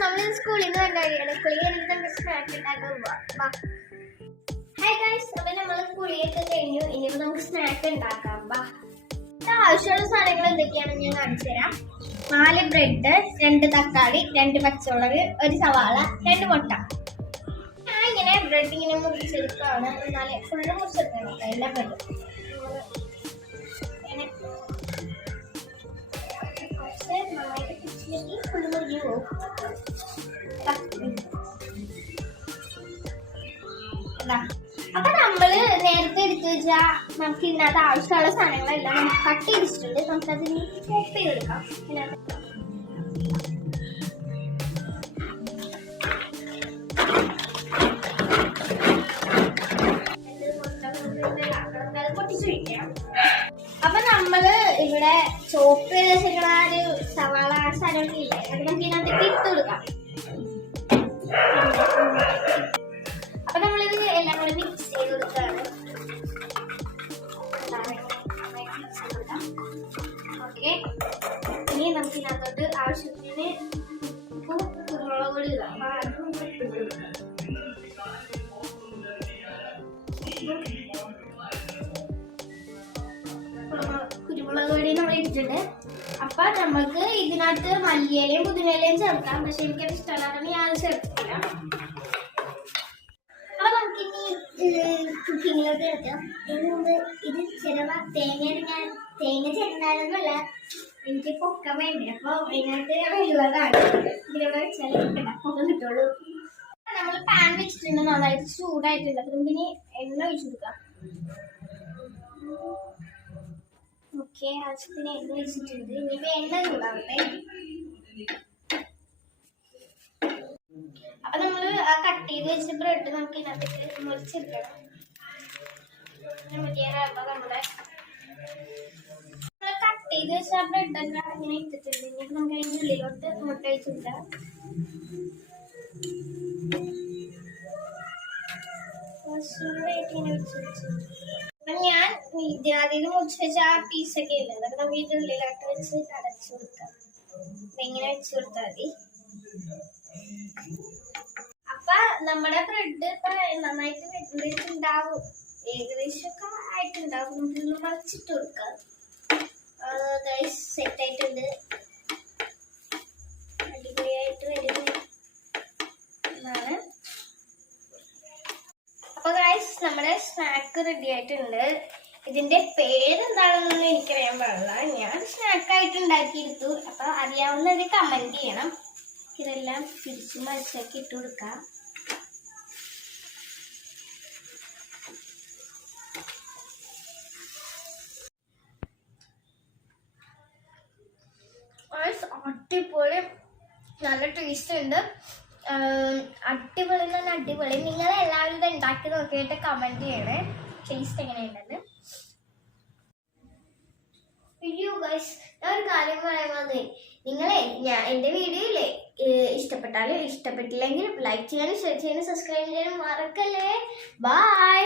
നമ്മൾ സ്കൂളിൽ നിന്ന് കണ്ടാണ് സ്കൂളിൽ നമുക്ക് സ്നാക്ക് ഉണ്ടാക്കാൻ പോവാം. ഹായ് ഗൈസ്, അപ്പൊ നമ്മൾ സ്കൂളിലേക്ക് കഴിഞ്ഞു. ഇനിയിപ്പോ നമുക്ക് സ്നാക്ക് ഉണ്ടാക്കാം. ആവശ്യമുള്ള സാധനങ്ങൾ എന്തൊക്കെയാണെന്ന് ഞാൻ കാണിച്ചു തരാം. 4 ബ്രെഡ്, 2 തക്കാളി, 2 പച്ചമുളക്, 1 സവാള, 2 മുട്ട. ഞാൻ ഇങ്ങനെ ബ്രെഡ് ഇങ്ങനെ മുറിച്ചെടുക്കുകയാണ്. എന്നാല് ഫുള്ള് മുറിച്ചെടുക്കണം എല്ലാ ബ്രെഡും. അപ്പൊ നമ്മള് നേരത്തെ എടുത്തു വെച്ചാ നമുക്ക് ഇതിനകത്ത് ആവശ്യമുള്ള സാധനങ്ങളെല്ലാം നമുക്ക് കട്ട് ചെയ്തിട്ടുണ്ട്. നമുക്കത് ഇനി ചോപ്പ് ചെയ്തെടുക്കാം. അപ്പൊ നമ്മള് ഇവിടെ ചോപ്പ് ചെയ്ത് വെച്ചിട്ടുള്ള ഒരു സവാള സാധനമൊക്കെ ഇല്ലേ, അത് നമുക്ക് ഇതിനകത്തേക്ക് ഇട്ട് കൊടുക്കാം. അപ്പൊ നമ്മളിത് എല്ലാം കൂടി മിക്സ് ചെയ്ത് കൊടുക്കുകയാണ്. ഓക്കെ, ഇനി നമുക്ക് ഇതിനകത്തോട്ട് ആവശ്യത്തിന് ഉപ്പും കുരുമുളക് പൊടി ഇടാം. കുരുമുളക് പൊടി നമ്മൾ ഇട്ടിട്ടുണ്ട്. അപ്പൊ നമുക്ക് ഇതിനകത്ത് മല്ലിയിലയും പുതിനയിലയും ചേർക്കാം. പക്ഷെ എനിക്കത് ഇഷ്ടമല്ലാതെ ഞാൻ ചേർത്തില്ല. അപ്പൊ നമുക്കിനി കുക്കിങ്ങിലോട്ട് എടുക്കാം. ഇതിന് മുമ്പ് ഇത് ചിലവ തേങ്ങ ചെറുതാണെന്നല്ല, എനിക്ക് പൊക്കാൻ വേണ്ടി. അപ്പൊ അതിനകത്ത് വെള്ളതാണ് ഇതിലൂടെ വെച്ചാൽ പൊക്കം കിട്ടുള്ളൂ. നമ്മൾ പാൻ വെച്ചിട്ടുണ്ട്, നന്നായിട്ട് ചൂടായിട്ടുണ്ട്. അപ്പൊ നമുക്കിനി എണ്ണ ഒഴിച്ചു കൊടുക്കാം. ഓക്കെ, ആവശ്യത്തിന് എണ്ണ ഒഴിച്ചിട്ടുണ്ട്. ഇനിയിപ്പോ എണ്ണ ചൂടാവട്ടെ. അപ്പൊ നമ്മള് ആ കട്ട് ചെയ്ത് വെച്ച ബ്രെഡ് നമുക്ക് ഇതിനകത്തേക്ക് മുറിച്ചെടുക്കണം. നമ്മുടെ കട്ട് ചെയ്ത് വെച്ച ബ്രെഡൊക്കെ ഇങ്ങനെ ഇട്ടിട്ടുണ്ട്. ഇനി നമുക്ക് അതിൻ്റെ ഉള്ളിലോട്ട് മുട്ട വെച്ചിട്ടാം. ഞാൻ ആദ്യം മുറിച്ച് വെച്ച ആ പീസൊക്കെ ഇല്ല, അതൊക്കെ നമുക്ക് ഇതിൻ്റെ ഉള്ളിലോട്ട് വെച്ച് അടച്ചു കൊടുക്കാം. ഇങ്ങനെ വെച്ച് കൊടുത്താൽ മതി. അപ്പൊ നമ്മുടെ ബ്രെഡ് ഇപ്പൊ നന്നായിട്ട് വെച്ചിട്ടുണ്ടാവും, ഏകദേശമൊക്കെ ആയിട്ടുണ്ടാവും. നമുക്കിതൊന്ന് മറിച്ചിട്ട് കൊടുക്കാം. സെറ്റ് ആയിട്ടുണ്ട്, അടിപൊളിയായിട്ട് വരുന്നതാണ്. അപ്പൊ ഗൈസ്, നമ്മുടെ സ്നാക്ക് റെഡി ആയിട്ടുണ്ട്. ഇതിന്റെ പേരെന്താണെന്നൊന്നും എനിക്കറിയാൻ പാടില്ല. ഞാൻ സ്നാക്കായിട്ട് ഉണ്ടാക്കിയെടുത്തു. അപ്പൊ അറിയാവുന്നവര് കമന്റ് ചെയ്യണം. ഇതെല്ലാം തിരിച്ചു മറിച്ചാക്കി ഇട്ട് കൊടുക്കാം. അടിപൊളി, നല്ല ടേസ്റ്റ് ഉണ്ട്. അടിപൊളി നല്ല അടിപൊളി. നിങ്ങളെല്ലാവരും ഇത് ഉണ്ടാക്കി നോക്കിയിട്ട് കമന്റ് ചെയ്യണേ ടേസ്റ്റ് എങ്ങനെയുണ്ടെന്ന്. വീഡിയോ ഗൈസ്, ഞാൻ ഒരു കാര്യം പറയാൻ വന്നേ. നിങ്ങളെ എൻ്റെ വീഡിയോയിലെ ഇഷ്ടപ്പെട്ടാലും ഇഷ്ടപ്പെട്ടില്ലെങ്കിലും ലൈക്ക് ചെയ്യാനും ഷെയർ ചെയ്യാനും സബ്സ്ക്രൈബ് ചെയ്യാനും മറക്കല്ലേ. ബൈ.